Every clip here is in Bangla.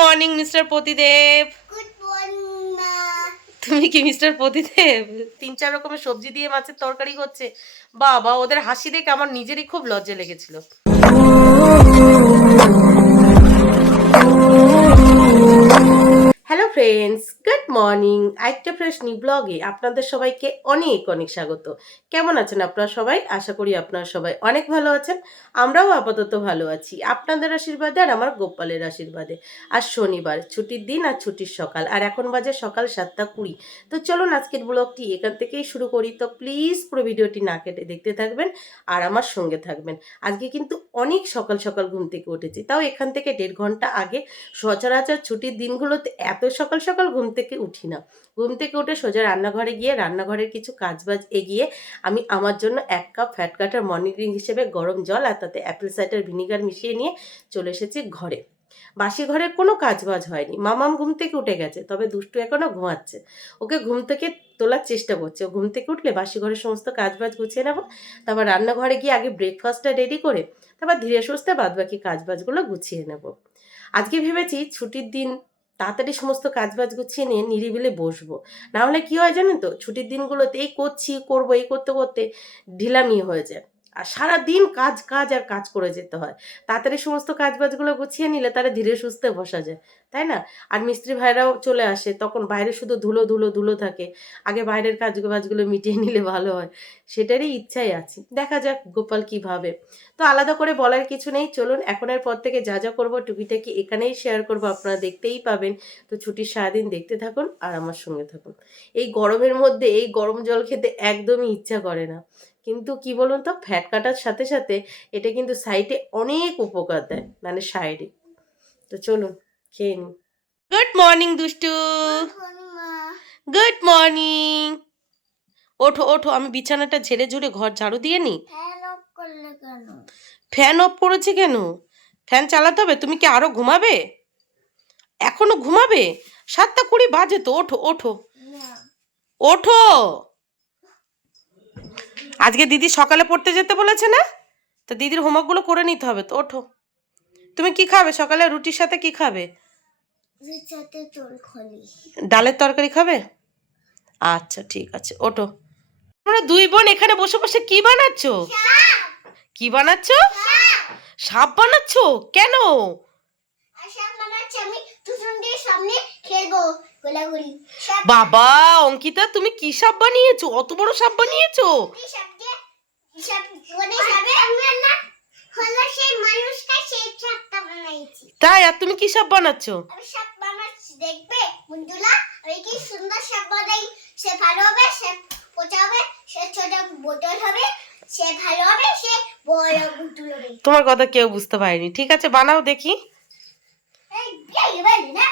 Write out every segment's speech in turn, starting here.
মর্নিং মিস্টার পতিদেব। গুড মর্নিং মা। তুমি কি মিস্টার পতিদেব? 3-4 রকমের সবজি দিয়ে মাছের তরকারি করছে। বাবা, ওদের হাসি দেখে আমার নিজেরই খুব লজ্জা লেগেছিল। Hello friends, good morning. একটা ফ্রেশ নিউ ব্লগে আপনাদের সবাইকে অনেক অনেক স্বাগত। কেমন আছেন আপনারা সবাই? আশা করি আপনারা সবাই অনেক ভালো আছেন। আমরাও আপাতত ভালো আছি আপনাদের আশীর্বাদে আর আমার গোপালের আশীর্বাদে। আর শনিবার ছুটির দিন আর ছুটির সকাল, আর এখন বাজে সকাল 7:20। তো চলুন আজকের ব্লগটি এখান থেকেই শুরু করি। তো প্লিজ পুরো ভিডিওটি না কেটে দেখতে থাকবেন আর আমার সঙ্গে থাকবেন। আজকে কিন্তু অনেক সকাল সকাল ঘুম থেকে উঠেছি, তাও এখান থেকে 1.5 ঘন্টা আগে। সচরাচর ছুটির দিনগুলোতে এত সকাল সকাল ঘুম থেকে উঠি না। ঘুম থেকে উঠে সোজা রান্নাঘরে গিয়ে রান্নাঘরের কিছু কাজবাজ এগিয়ে আমি আমার জন্য 1 কাপ ফ্যাট কাটার মর্নিং ড্রিঙ্ক হিসেবে গরম জল আর তাতে অ্যাপেল সাইডার ভিনিগার মিশিয়ে নিয়ে চলে এসেছি ঘরে। বাসি ঘরের কোনো কাজবাজ হয়নি। মামাম ঘুম থেকে উঠে গেছে, তবে দুষ্টু এখনো ঘুমাচ্ছে। ওকে ঘুম থেকে তোলার চেষ্টা করছে। ও ঘুম থেকে উঠলে বাসি ঘরের সমস্ত কাজবাজ গুছিয়ে নেবো। তারপর রান্নাঘরে গিয়ে আগে ব্রেকফাস্টটা রেডি করে তারপর ধীরে সুস্থে বাদবাকি কাজবাজগুলো গুছিয়ে নেব। আজকে ভেবেছি ছুটির দিন তাড়াতাড়ি সমস্ত কাজবাজ গুছিয়ে নিয়ে নিরিবিলি বসবো। না হলে কি হয় জানেন তো, ছুটির দিনগুলোতে এই করছি করবো এই করতে করতে ঢিলামি হয়ে যায়। আর সারাদিন কাজ কাজ আর কাজ করে যেতে হয়। তাড়াতাড়ি সমস্ত কাজবাজগুলো গুছিয়ে নিলে তারা ধীরে সুস্থে বসা যায়, তাই না? আর মিস্ত্রি ভাইরাও চলে আসে, তখন বাইরে শুধু ধুলো ধুলো ধুলো থাকে। আগে বাইরের কাজগুলো মিটিয়ে নিলে ভালো হয়। সেটারই ইচ্ছাই আছি, দেখা যাক গোপাল কি ভাবে। তো আলাদা করে বলার কিছু নেই, চলুন এখনের পর থেকে যা যা করবো টুকিটাকি এখানেই শেয়ার করবো, আপনারা দেখতেই পাবেন। তো ছুটির সারাদিন দেখতে থাকুন আর আমার সঙ্গে থাকুন। এই গরমের মধ্যে এই গরম জল খেতে একদমই ইচ্ছা করে না, কিন্তু কি বলুন তো, ফ্যাট কাটার সাথে সাথে এটা কিন্তু সাইডে অনেক উপকার দেয়, মানে শারীরিক। তো চলুন খেয়ে নিই। গুড মর্নিং দুষ্টু। গুড মর্নিং মা। Good morning. ওঠো ওঠো, আমি বিছানাটা ঝেড়ে ঝুড়ে ঘর ঝাড়ু দিয়ে নিই। ফ্যান অফ করলে কেন? ফ্যান অফ করেছি কেন? ফ্যান চালাতে হবে। তুমি কি আরো ঘুমাবে? এখনো ঘুমাবে? 7:20 বাজে তো, ওঠো ওঠো না। ওঠো। আজকে দিদি সকালে পড়তে যেতে বলেছে না? তো দিদির হোমওয়ার্কগুলো করে নিতে হবে তো, ওঠো। তুমি কি খাবে সকালে? রুটির সাথে কি খাবে? সাথে চোল খলি। ডালের তরকারি খাবে? আচ্ছা ঠিক আছে, ওঠো। তোমরা দুই বোন এখানে বসে বসে কি বানাচ্ছো? কি বানাচ্ছো? সাপ বানাচ্ছো? কেন? সাপ বানাচ্ছি আমি, দুজনের সামনে খেলবো গোলাগুলি। বাবা অঙ্কিতা, তুমি কি সাপ বানিয়েছো? অত বড় সাপ বানিয়েছো? সাপ দিয়ে সাপ বনে যাবে আমি না হলো সেই মানুষটা সেই সাপটা বানাইছি। তাই? আর তুমি কি সাপ বানাচ্ছো? আমি সাপ বানাচ্ছি, দেখবে বন্ধুরা আমি কি সুন্দর সাপ বানাই। সে ভালো হবে, সে পোচা হবে, সে ছোট বোতল হবে, সে ভালো হবে, সে বড় বোতল হবে। তোমার কথা কেউ বুঝতে পারেনি। ঠিক আছে বানাও দেখি। এই বলি না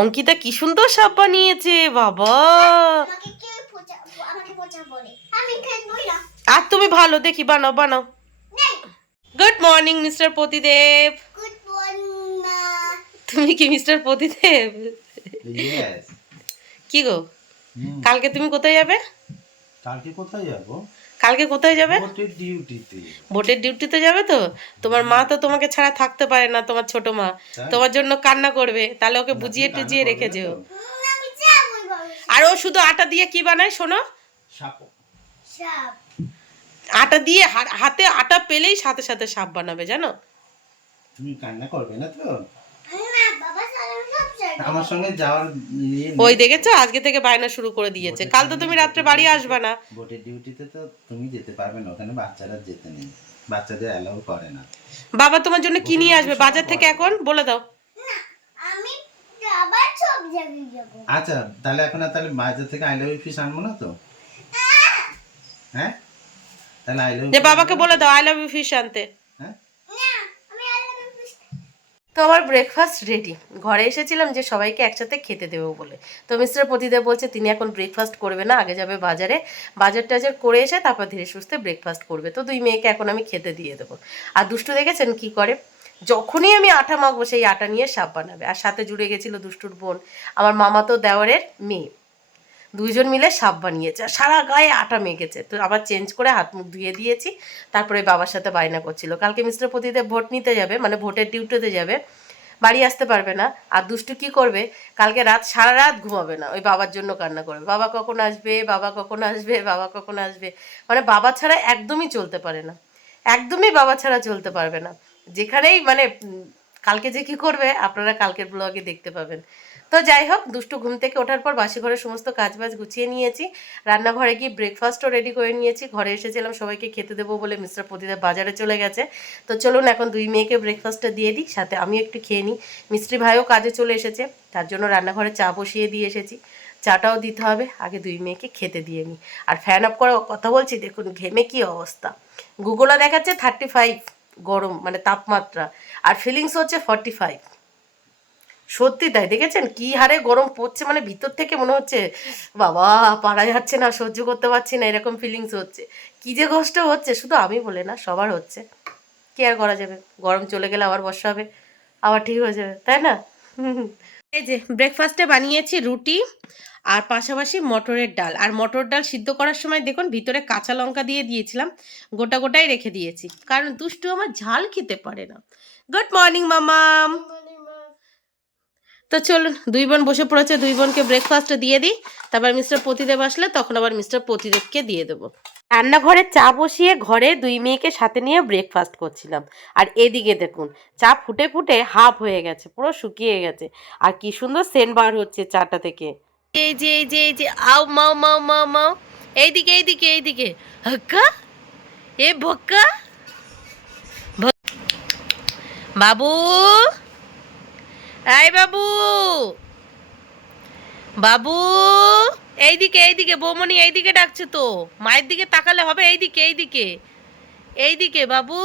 অঙ্কিতা কি সুন্দর সাপ বানিয়েছে বাবা। আমাকে কেউ পোচা, আমাকে পোচা বলে, আমি খেলবই না। আর তুমি ভালো, দেখি বানাও বানাও। নাই। গুড মর্নিং মিস্টার পতিদেব। গুড মর্নিং মা। তুমি কি মিস্টার পতিদেব? ইয়েস। কি গো, কালকে তুমি কোথায় যাবে? কালকে কোথায় যাব? কালকে কোথায় যাবে? ভোটের ডিউটিতে। ভোটের ডিউটিতে যাবে তো? তোমার মা তো তোমাকে ছাড়া থাকতে পারে না, তোমার ছোট মা। তোমার জন্য কান্না করবে, তাহলে ওকে বুঝিয়ে টুজিয়ে রেখে যেও। আমি যাবই বাবা। আর ও শুধু আটা দিয়ে কি বানায় শোনো? সাপ। সাপ। আটা দিয়ে হাতে আটা পেলেই সাথে সাথে সাপ বানাবে, জানো? তুমি কান্না করবে না তো? না বাবা, সালাম সব জায়গায়। আমার সঙ্গে যাওয়ার ইয়ে নেই। ওই দেখেছো, আজকে থেকে বায়না শুরু করে দিয়েছে। কাল তো তুমি রাত্রে বাড়ি আসবে না। ভোটের ডিউটিতে তো তুমি যেতে পারবে না, ওখানে বাচ্চারা যেতে নেই, বাচ্চাদের অ্যালাউ করে না। বাবা তোমার জন্য কি নিয়ে আসবে বাজার থেকে এখন বলে দাও। না, আমি আবার সব জায়গায় যাব। আচ্ছা তাহলে এখন আর তাহলে বাজার থেকে আই লাভ ইউ ফিশ আনবো না তো? হ্যাঁ তাহলে আই লাভ যে বাবাকে বলে দাও আই লাভ ইউ ফিশ আনতে। হ্যাঁ না, আমি আলাদা কিছু। তো আমার ব্রেকফাস্ট রেডি। ঘরে এসেছিলাম যে সবাইকে একসাথে খেতে দেবো বলে। তো মিস্টার প্রতিদেব বলছে তিনি এখন ব্রেকফাস্ট করবে না, আগে যাবে বাজারে। বাজার টাজার করে এসে তারপর ধীরে সুস্থে ব্রেকফাস্ট করবে। তো দুই মেয়েকে এখন আমি খেতে দিয়ে দেবো। আর দুষ্টু দেখেছেন কি করে? যখনই আমি আটা মাখবো সেই আটা নিয়ে সাপ বানাবে। আর সাথে জুড়ে গেছিল দুষ্টুর বোন, আমার মামাতো দেওরের মেয়ে। দুইজন মিলে সাপ বানিয়েছে আর সারা গায়ে আটা মেখেছে। তো আবার চেঞ্জ করে হাত মুখ ধুয়ে দিয়েছি। তারপরে বাবার সাথে বায়না করছিল। কালকে মিস্টার প্রতিদেব ভোট নিতে যাবে, মানে ভোটের ডিউটিতে যাবে। বাড়ি আসতে পারবে না। আর দুষ্টু কি করবে, কালকে রাত সারা রাত ঘুমাবে না, ওই বাবার জন্য কান্না করবে, বাবা কখন আসবে, বাবা কখন আসবে, বাবা কখন আসবে। মানে বাবা ছাড়া একদমই চলতে পারে না, একদমই বাবা ছাড়া চলতে পারবে না। যেখানেই মানে কালকে যে কি করবে আপনারা কালকের ব্লগে দেখতে পাবেন। তো যাই হোক, দুষ্টু ঘুম থেকে ওঠার পর বাসি ঘরের সমস্ত কাজবাজ গুছিয়ে নিয়েছি, রান্নাঘরে গিয়ে ব্রেকফাস্টও রেডি করে নিয়েছি। ঘরে এসেছিলাম সবাইকে খেতে দেবো বলে, মিস্টার প্রতিদেব বাজারে চলে গেছে। তো চলুন এখন দুই মেয়েকে ব্রেকফাস্টটা দিয়ে দিই, সাথে আমি একটু খেয়ে নিই। মিস্ত্রি ভাইও কাজে চলে এসেছে, তার জন্য রান্নাঘরে চা বসিয়ে দিয়ে এসেছি, চাটাও দিতে হবে। আগে দুই মেয়েকে খেতে দিয়ে নিই। আর ফ্যান অফ করে কথা বলছি, দেখুন ঘেমে কি অবস্থা। গুগলে দেখাচ্ছে 35 গরম মানে তাপমাত্রা, আর ফিলিংস হচ্ছে 45। সত্যি তাই, দেখেছেন কি হারে গরম পড়ছে, মানে ভিতর থেকে মনে হচ্ছে বাবা পারা যাচ্ছে না, সহ্য করতে পারছি না, এরকম ফিলিংস হচ্ছে। কি যে কষ্ট হচ্ছে, শুধু আমি বলে না, সবার হচ্ছে। কি আর করা যাবে, গরম চলে গেলে আবার বর্ষা হবে, আবার ঠিক হয়ে যাবে, তাই না? এই যে ব্রেকফাস্টে বানিয়েছি রুটি আর পাশাপাশি মটরের ডাল। আর মটর ডাল সিদ্ধ করার সময় দেখুন ভিতরে কাঁচা লঙ্কা দিয়ে দিয়েছিলাম, গোটা গোটাই রেখে দিয়েছি, কারণ দুষ্টু আমার ঝাল খেতে পারে না। গুড মর্নিং মামাম। তো চলুন, দুই বোন বসে পড়েছে, দুই বোনকে ব্রেকফাস্ট দিয়ে দিই, তারপর মিস্টার প্রতিদেব আসলে তখন আবার মিস্টার প্রতিদেবকে দিয়ে দেবো। রান্নাঘরে চা বসিয়ে ঘরে দুই মেয়েকে সাথে নিয়ে ব্রেকফাস্ট করছিলাম। আর এদিকে দেখুন চা ফুটে ফুটে হাফ হয়ে গেছে, পুরো শুকিয়ে গেছে, আর কি সুন্দর সেন্ট বার হচ্ছে চাটা থেকে। এই যে এই যে এই যে আও মাও মাও মাও মাও, এইদিকে এইদিকে এইদিকে হক্কা, এ ভক্কা বাবু, এই বাবু, বাবু এইদিকে এইদিকে, বৌমনি এইদিকে ডাকছে তো, মায়ের দিকে তাকালে হবে, এইদিকে এইদিকে এইদিকে বাবু।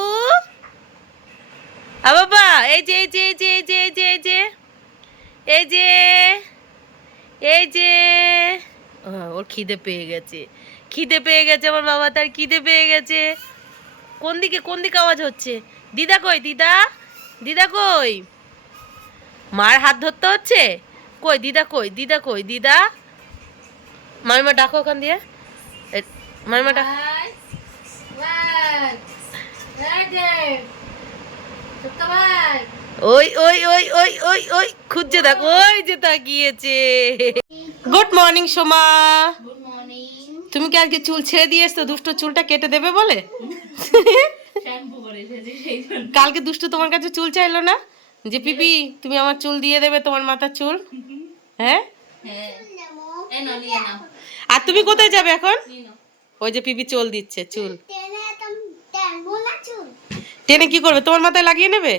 আ বাবা, এই যে এই যে এই যে এই যে এই যে এই যে এই যে এই যে ওর খিদে পেয়ে গেছে, খিদে পেয়ে গেছে আমার বাবা, তার খিদে পেয়ে গেছে। কোন দিকে কোন দিকে আওয়াজ হচ্ছে? দিদা কই, দিদা, দিদা কই? মার হাত ধরতে হচ্ছে, কই দিদা, কই দিদা, কই দিদা? মামিমা ডাকো ওখান দিয়ে, মামিমা ডাক। ওই ওই ওই ওই ওই ওই খুঁজছে, দেখ ওই যে তাকিয়েছে। Good morning Soma. Good morning. তুমি কি আজকে চুল ছেড়ে দিয়ে এসছো, দুষ্ট চুলটা কেটে দেবে বলে? কালকে দুষ্টু তোমার কাছে চুল চাইলো না, যে পিপি তুমি আমার চুল দিয়ে দেবে, তোমার মাথার চুল? হ্যাঁ, আর তুমি কোথায় যাবে এখন? ওই যে পিপি চুল দিচ্ছে, চুল টেনে কি করবে, তোমার মাথায় লাগিয়ে নেবে?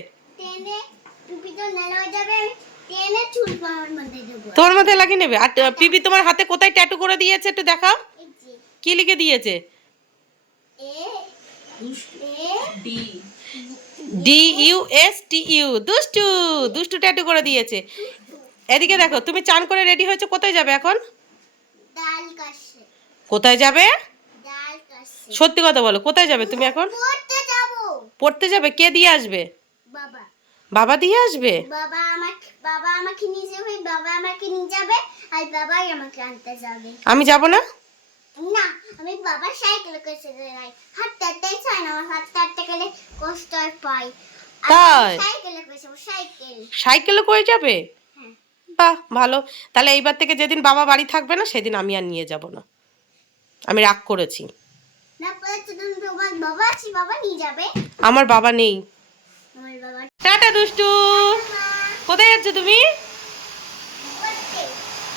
তোমার মাথায় লাগিয়ে নেবে। আর পিপি তোমার হাতে কোথায় ট্যাটু করে দিয়েছে একটু দেখাও, কি লিখে দিয়েছে? DUSTU, দুষ্টু, দুষ্টু ট্যাটু করে দিয়েছে। এদিকে দেখো, তুমি চান করে রেডি হয়েছে, কোথায় যাবে এখন? কোথায় যাবে? সত্যি কথা বলো, কোথায় যাবে তুমি এখন? পড়তে যাবে। কে দিয়ে আসবে? বাবা। বাবা দিয়ে আসবে? বাবা আমাকে নিয়ে যাবে, বাবা আমাকে নিয়ে যাবে, আর বাবাই আমাকে আনতে যাবে। আমি যাব না। না, আমি বাবার সাইকেলে করে যাই, হাঁটতে চাই না, আমার হাঁটতে গেলে কষ্ট পাই। তাই সাইকেলে করে সাইকেল, সাইকেলে করে যাবে? হ্যাঁ। বাহ, ভালো। তাহলে এইবার থেকে যেদিন বাবা বাড়ি থাকবে না সেদিন আমি আর নিয়ে যাব না, আমি রাগ করেছি। না পরে তুমি তোমার বাবা আছে, বাবা নিয়ে যাবে। আমার বাবা নেই। আমার বাবা। টাটা দুষ্টু, কোথায় যাচ্ছ তুমি?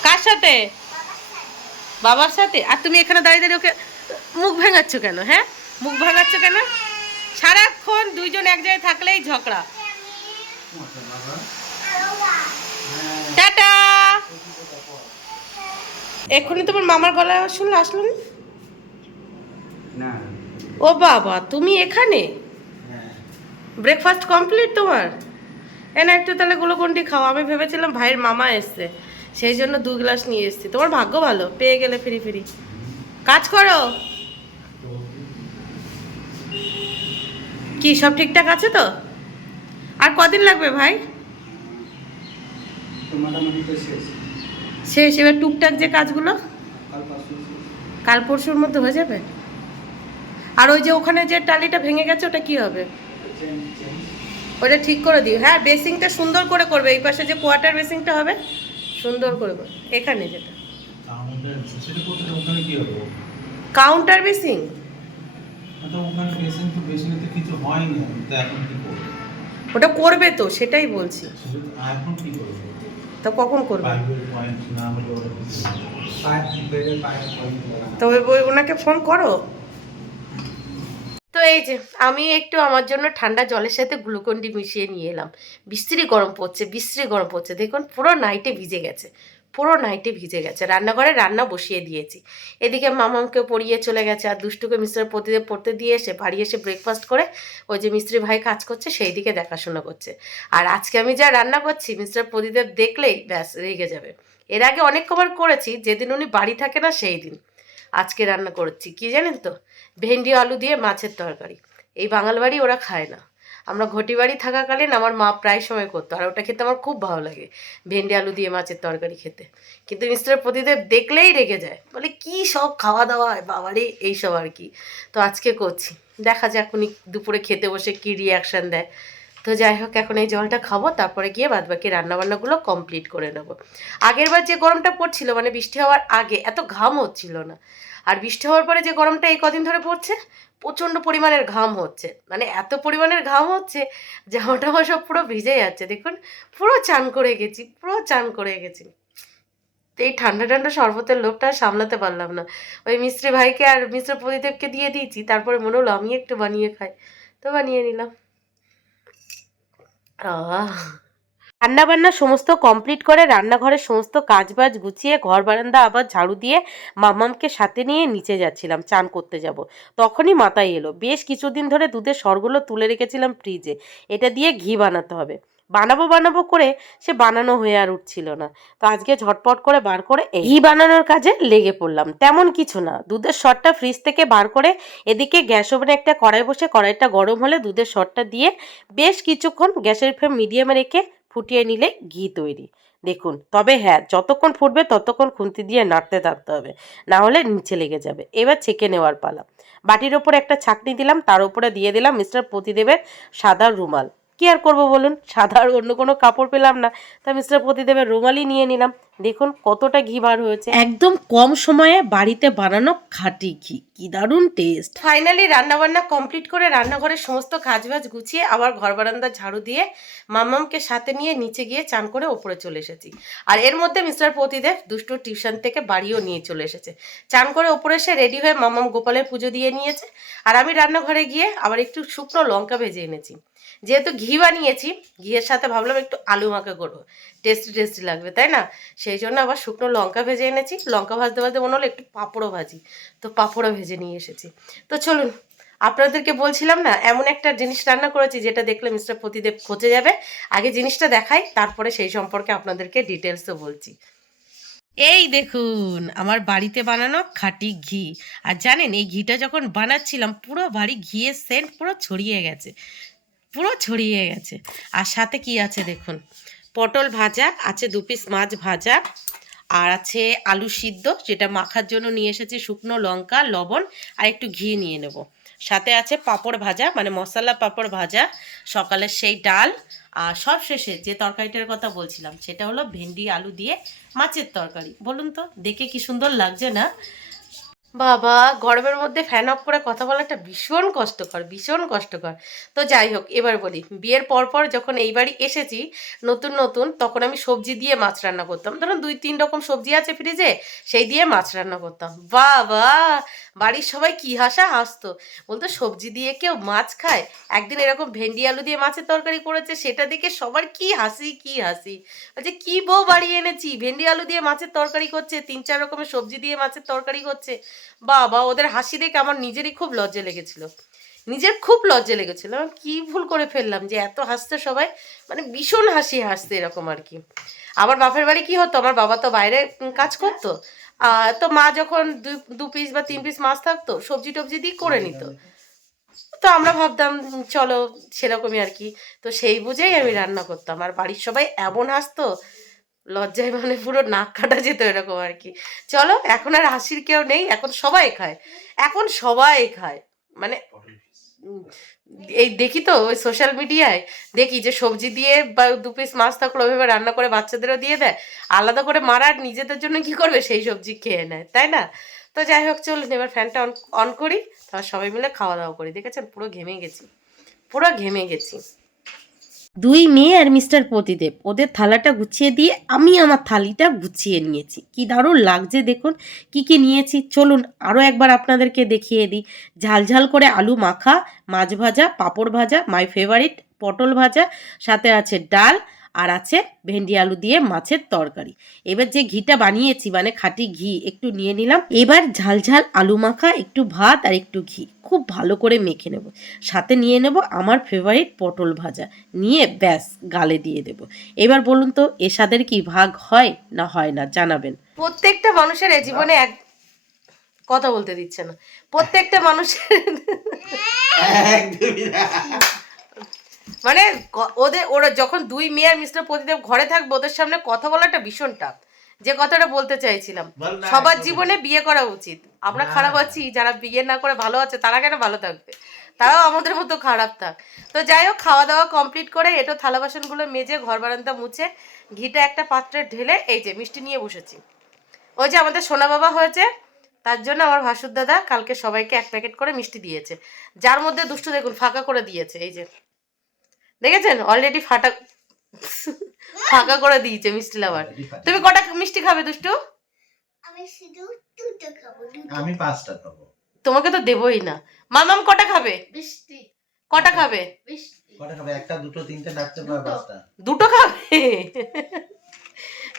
কার সাথে? বাবার সাথে। আর তুমি এখানে দাঁড়িয়ে দাঁড়িয়ে ওকে মুখ ভাঙাচ্ছ কেন? হ্যাঁ, মুখ ভাঙাচ্ছ কেন? সারাক্ষণ দুইজন এক জায়গায় থাকলেই ঝগড়া। টাটা। এক্ষুনি তোমার মামার গলায় আওয়াজ শুনলে, আসলো না? ও বাবা, তুমি এখানে? ব্রেকফাস্ট কমপ্লিট তোমার? এ না একটু তাহলে গ্লুকন্ডি খাও। আমি ভেবেছিলাম ভাইয়ের মামা এসছে, সেই জন্য 2 গ্লাস নিয়ে এসেছি। তোমার ভাগ্য ভালো, পেয়ে গেলে ফ্রি ফ্রি। কাজ করো। কি সব ঠিকঠাক আছে তো? আর কদিন লাগবে ভাই? শেষ। এবার টুকটাক যে কাজগুলো কাল পরশুর মধ্যে হয়ে যাবে। আর ওই যে ওখানে যে টালিটা ভেঙে গেছে ওটা কি হবে? ওটা ঠিক করে দিও। হ্যাঁ, বেসিংটা সুন্দর করে করবে, এই পাশে যে কোয়ার্টার বেসিংটা হবে সুন্দর করে করবে, এখানে যেটা আমাদের সেটা করতে ওখানে কি হবে? Counter basin. তো ওখানে বেসিন তো বেসিনে কিছু হয়নি, তো এখন কি করবে? ওটা করবে তো, সেটাই বলছি। সেটা তো এখন কি করবে? তো কখন করবে? পাইপের পয়েন্ট না হলে ওরা পাইপ বেডের পাইপ পয়েন্ট লাগানো। তো ওনাকে ফোন করো। তো এই যে আমি একটু আমার জন্য ঠান্ডা জলের সাথে গ্লুকন ডি মিশিয়ে নিয়ে এলাম। বিশ্রী গরম পড়ছে, বিশ্রী গরম পড়ছে, দেখুন পুরো নাইটে ভিজে গেছে, পুরো নাইটে ভিজে গেছে। রান্নাঘরে রান্না বসিয়ে দিয়েছি, এদিকে মামামকে পড়িয়ে চলে গেছে, আর দুষ্টুকে মিস্টার প্রতিদেব পড়তে দিয়ে এসে বাড়ি এসে ব্রেকফাস্ট করে ওই যে মিস্ত্রি ভাই কাজ করছে সেই দিকে দেখাশোনা করছে। আর আজকে আমি যা রান্না করছি মিস্টার প্রতিদেব দেখলেই ব্যাস রেগে যাবে। এর আগে অনেক কবার করেছি, যেদিন উনি বাড়ি থাকে না সেই দিন। আজকে রান্না করেছি কি জানেন তো, ভেন্ডি আলু দিয়ে মাছের তরকারি। এই বাঙাল বাড়ি ওরা খায় না, আমরা ঘটি বাড়ি থাকাকালীন আমার মা প্রায় সময় করতো, আর ওটা খেতে আমার খুব ভালো লাগে, ভেন্ডি আলু দিয়ে মাছের তরকারি খেতে। কিন্তু মিস্টার প্রতিদেব দেখলেই রেগে যায়, বলে কি সব খাওয়া দাওয়া বাবারে এইসব আর কি। তো আজকে করছি, দেখা যাক উনি দুপুরে খেতে বসে কি রিয়াকশান দেয়। তো যাই হোক, এখন এই জলটা খাবো, তারপরে গিয়ে বাদবাকি রান্নাবান্নাগুলো কমপ্লিট করে নেবো। আগেরবার যে গরমটা পড়ছিল, মানে বৃষ্টি হওয়ার আগে এত ঘাম হচ্ছিল না, আর বৃষ্টি হওয়ার পরে যে গরমটা এই কদিন ধরে পড়ছে প্রচণ্ড পরিমাণের ঘাম হচ্ছে, মানে এত পরিমাণের ঘাম হচ্ছে জামা টামা সব পুরো ভিজে যাচ্ছে। দেখুন পুরো চান করে গেছি, পুরো চান করে গেছি। তো এই ঠান্ডা ঠান্ডা শরবতের লোভটা সামলাতে পারলাম না, ওই মিস্ত্রি ভাইকে আর মিস্টার প্রদীপকে দিয়ে দিয়েছি, তারপরে মনে হলো আমি একটু বানিয়ে খাই, তো বানিয়ে নিলাম। রান্না বান্না সমস্ত কমপ্লিট করে রান্নাঘরের সমস্ত কাজবাজ গুছিয়ে ঘর বারান্দা আবার ঝাড়ু দিয়ে মামামকে সাথে নিয়ে নিচে যাচ্ছিলাম চান করতে যাব। তখনই মাথায় এলো বেশ কিছুদিন ধরে দুধের সরগুলো তুলে রেখেছিলাম ফ্রিজে, এটা দিয়ে ঘি বানাতে হবে। বানাবো বানাবো করে সে বানানো হয়ে আর উঠছিল না। তো আজকে ঝটপট করে বার করে এই ঘি বানানোর কাজে লেগে পড়লাম। তেমন কিছু না, দুধের সরটা ফ্রিজ থেকে বার করে এদিকে গ্যাস ওভেনে একটা কড়াই বসে কড়াইটা গরম হলে দুধের সরটা দিয়ে বেশ কিছুক্ষণ গ্যাসের ফ্লেম মিডিয়ামে রেখে ফুটিয়ে নিলে ঘি তৈরি। দেখুন, তবে হ্যাঁ যতক্ষণ ফুটবে ততক্ষণ খুন্তি দিয়ে নাড়তে থাকতে হবে, না হলে নিচে লেগে যাবে। এবার ছেঁকে নেওয়ার পালা। বাটির ওপরে একটা ছাঁকনি দিলাম, তার উপরে দিয়ে দিলাম মিস্টার প্রতিদেবের সাদা রুমাল। কি আর করবো বলুন, সাদা আর অন্য কোনো কাপড় পেলাম না, তা মিস্টার প্রতিদেবের রুমালই নিয়ে নিলাম। দেখুন কতটা ঘি বার হয়েছে, একদম কম সময়ে বাড়িতে বানানো খাঁটি ঘি, কি দারুণ টেস্ট। ফাইনালি রান্নাবান্না কমপ্লিট করে রান্নাঘরের সমস্ত কাজবাজ গুছিয়ে আবার ঘর বারান্দা ঝাড়ু দিয়ে মামামকে সাথে নিয়ে নিচে গিয়ে চান করে ওপরে চলে এসেছি। আর এর মধ্যে মিস্টার প্রতিদেব দুষ্টু টিউশন থেকে বাড়িও নিয়ে চলে এসেছে। চান করে ওপরে এসে রেডি হয়ে মামাম গোপালের পুজো দিয়ে নিয়েছে, আর আমি রান্নাঘরে গিয়ে আবার একটু শুকনো লঙ্কা ভেজে এনেছি। যেহেতু ঘি বানিয়েছি, ঘিয়ের সাথে ভাবলাম একটু আলু মাখা করবো, টেস্টি টেস্টি লাগবে তাই না, সেই জন্য আবার শুকনো লঙ্কা ভেজে এনেছি। লঙ্কা ভাজতে ভাজতে মনে হলো একটু পাঁপড়ও ভাজি, তো পাঁপড়ও ভেজে নিয়ে এসেছি। তো চলুন, আপনাদেরকে বলছিলাম না এমন একটা জিনিস রান্না করেছি যেটা দেখলে মিস্টার প্রতিদেব খচে যাবে। আগে জিনিসটা দেখাই, তারপরে সেই সম্পর্কে আপনাদেরকে ডিটেলসও বলছি। এই দেখুন আমার বাড়িতে বানানো খাঁটি ঘি। আর জানেন এই ঘিটা যখন বানাচ্ছিলাম পুরো বাড়ি ঘিয়ের সেন্ট পুরো ছড়িয়ে গেছে, পুরো ছড়িয়ে গেছে। আর সাথে কি আছে দেখুন, পটল ভাজা আছে, 2 পিস মাছ ভাজা, আর আছে আলু সিদ্ধ যেটা মাখার জন্য নিয়ে এসেছি, শুকনো লঙ্কা লবণ আর একটু ঘি নিয়ে নেব। সাথে আছে পাঁপড় ভাজা, মানে মশলা পাঁপড় ভাজা, সকালের সেই ডাল, আর সব শেষে যে তরকারিটার কথা বলছিলাম সেটা হলো ভেন্ডি আলু দিয়ে মাছের তরকারি। বলুন তো দেখে কি সুন্দর লাগছে না? বাবা, গরমের মধ্যে ফ্যান অফ করে কথা বলাটা ভীষণ কষ্টকর, ভীষণ কষ্টকর। তো যাই হোক, এবার বলি, বিয়ের পরপর যখন এই বাড়ি এসেছি নতুন নতুন, তখন আমি সবজি দিয়ে মাছ রান্না করতাম। ধরুন 2-3 রকম সবজি আছে ফ্রিজে, সেই দিয়ে মাছ রান্না করতাম। বাবা, বাড়ির সবাই কি হাসতো, বলতো সবজি দিয়ে কেউ মাছ খায়। একদিন এরকম ভেন্ডি আলু দিয়ে মাছের তরকারি করেছে, সেটা দেখে সবার কি হাসি কি হাসি, বলছে কি বউ বাড়ি এনেছি, ভেন্ডি আলু দিয়ে মাছের তরকারি করছে, 3-4 রকমের সবজি দিয়ে মাছের তরকারি করছে। বাবা, ওদের হাসি দেখে আমার নিজেরই খুব লজ্জা লেগেছিল, নিজের খুব লজ্জা লেগেছিল। কি ভুল করে ফেললাম যে এত হাসতে সবাই, মানে ভীষণ হাসতে এরকম আর কি। আবার বাপের বাড়ি কি হতো, আমার বাবা তো বাইরে কাজ করতো, তো মা যখন 2 পিস বা 3 পিস মাছ থাকতো সবজি টবজি দিয়ে করে নিত, তো আমরা ভাবতাম চলো সেরকমই আর কি। তো সেই বুঝেই আমি রান্না করতাম, আর বাড়ির সবাই এমন হাসতো, লজ্জায় মানে পুরো নাক কাটা যেত এরকম আর কি। চলো, এখন আর হাসির কেউ নেই, এখন সবাই খায়, এখন সবাই খায়, মানে এই দেখি তো ওই সোশ্যাল মিডিয়ায় দেখি যে সবজি দিয়ে বা 2 পিস মাছ থাকলে ওইভাবে রান্না করে বাচ্চাদেরও দিয়ে দেয়, আলাদা করে মারা আর নিজেদের জন্য কি করবে সেই সবজি খেয়ে নেয়, তাই না? তো যাই হোক চলুন এবার ফ্যানটা অন অন করি, তারপর সবাই মিলে খাওয়া দাওয়া করি। দেখেছেন পুরো ঘেমে গেছি, পুরো ঘেমে গেছি। 2 মেয়ে আর মিস্টার প্রতিদেব ওদের থালাটা গুছিয়ে দিয়ে আমি আমার থালিটা গুছিয়ে নিয়েছি। কি দারুণ লাগছে দেখুন কি কি নিয়েছি। চলুন আরও একবার আপনাদেরকে দেখিয়ে দিই। ঝাল ঝাল করে আলু মাখা, মাছ ভাজা, পাঁপড় ভাজা, মাই ফেভারিট পটল ভাজা, সাথে আছে ডাল, আর আছে ভেন্ডি আলু দিয়ে মাছের তরকারি। এবার যে ঘিটা বানিয়েছি মানে খাঁটি ঘি একটু নিয়ে নিলাম। এবার ঝাল ঝাল আলু মাখা, একটু ভাত আর একটু ঘি খুব ভালো করে মেখে নেব। সাথে নিয়ে নেব আমার ফেভারিট পটল ভাজা, নিয়ে ব্যাস গালে দিয়ে দেব। এবার বলুন তো এ স্বাদের কি ভাগ হয় না হয় না জানাবেন। প্রত্যেকটা মানুষের এই জীবনে এক কথা বলতে দিচ্ছে না, প্রত্যেকটা মানুষের একদমই না। মানে ওরা যখন 2 মেয়ে আর মিস্টার প্রতিদেব ঘরে থাকবে ওদের সামনে কথা বলাটা ভীষণ টাফ। যে কথাটা বলতে চাইছিলাম, বল না, সবার একদমই জীবনে বিয়ে করা উচিত। আমরা না। খারাপ আছি, যারা বিয়ে না করে ভালো আছে তারা কেন ভালো থাকবে? তারাও আমাদের মতো খারাপ থাক। তো যাই হোক খাওয়া দাওয়া কমপ্লিট করে এটো থালা বাসনগুলো মেজে ঘর বারান্দা মুছে ঘিটা একটা পাত্রে ঢেলে এই যে মিষ্টি নিয়ে বসেছি। ওই যে আমাদের সোনা বাবা হয়েছে, তার জন্য আমার ভাসুর দাদা কালকে সবাইকে 1 প্যাকেট করে মিষ্টি দিয়েছে, যার মধ্যে দুষ্টু দেখুন ফাঁকা করে দিয়েছে। এই যে দেখেছেন অলরেডি ফাঁকা করে দিয়েছে মিষ্টি লাভার। তুমি কটা মিষ্টি খাবে দুষ্টু? আমি শুধু দুটো খাবো, দুটো। আমি 5টা খাবো। তোমাকে তো দেবই না। মামাম কটা খাবে? বৃষ্টি কটা খাবে? বৃষ্টি কটা খাবে? 1টা 2টো 3টে 4টে বা 5টা? দুটো খাবে।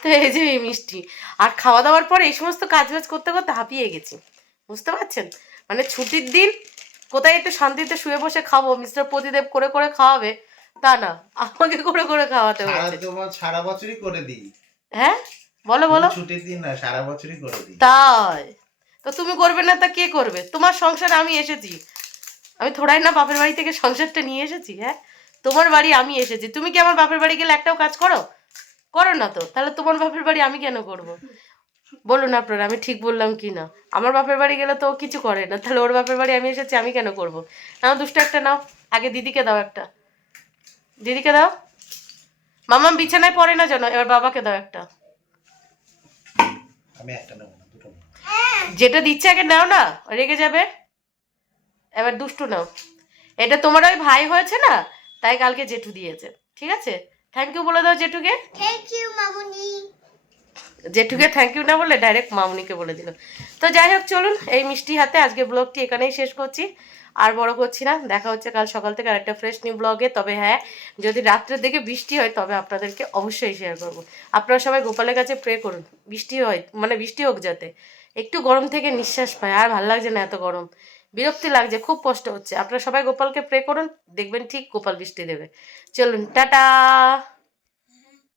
তো এই যে এই মিষ্টি আর খাওয়া দাওয়ার পরে এই সমস্ত কাজ বাজ করতে করতে হাঁপিয়ে গেছি, বুঝতে পারছেন? মানে ছুটির দিন কোথায় একটু শান্তিতে শুয়ে বসে খাবো, মিস্টার প্রতিদেব করে করে খাওয়াবে তা না, আমাকে করে করে খাওয়াতে হচ্ছে। সারা বছরই করে দিই। হ্যাঁ বলো বলো। ছুটির দিন না, সারা বছরই করে দিই। তাই তো তুমি করবে না তা কে করবে? তোমার সংসারে আমি এসেছি, আমি থোড়াই না বাপের বাড়ি থেকে সংসারটা নিয়ে এসেছি। হ্যাঁ তোমার বাড়ি আমি এসেছি, তুমি কি আমার বাপের বাড়ি গেলে একটাও কাজ করো? করো না তো, তাহলে তোমার বাপের বাড়ি আমি কেন করব? বলুন আপনারা আমি ঠিক বললাম কি না? আমার বাপের বাড়ি গেলে তো ও কিছু করে না, তাহলে ওর বাপের বাড়ি আমি এসেছি আমি কেন করব? নাও দুষ্ট একটা নাও, আগে দিদিকে দাও একটা, দিদিকে দাও। মামাম বিছানায় পড়ে না যেন, এবার বাবাকে দাও একটা। আমি একটা নেবো না, দুটো নেবো। যেটা দিচ্ছে আগে নাও না, রেগে যাবে। এবার দুষ্টু নাও, এটা তোমার ওই ভাই হয়েছে না তাই কালকে জেঠু দিয়েছে, ঠিক আছে? থ্যাংক ইউ বলে দাও জেঠুকে। Thank you Mamuni. জেঠুকে thank you না বলে ডাইরেক্ট মামুনিকে বলে দিল। তো যাই হোক চলুন এই মিষ্টি হাতে আজকে ব্লগটি এখানেই শেষ করছি, আর বড় করছি না। দেখা হচ্ছে কাল সকাল থেকে আরেকটা ফ্রেশ নিউ ব্লগে। তবে হ্যাঁ যদি রাত্রের দিকে বৃষ্টি হয় তবে আপনাদেরকে অবশ্যই শেয়ার করব। আপনারা সবাই গোপালের কাছে প্রে করুন বৃষ্টি হয়, মানে বৃষ্টি হোক যাতে একটু গরম থেকে নিঃশ্বাস পায়। আর ভালো লাগছে না এত গরম, বিরক্তি লাগছে, খুব কষ্ট হচ্ছে। আপনারা সবাই গোপালকে প্রে করুন, দেখবেন ঠিক গোপাল বৃষ্টি দেবে। চলুন টাটা।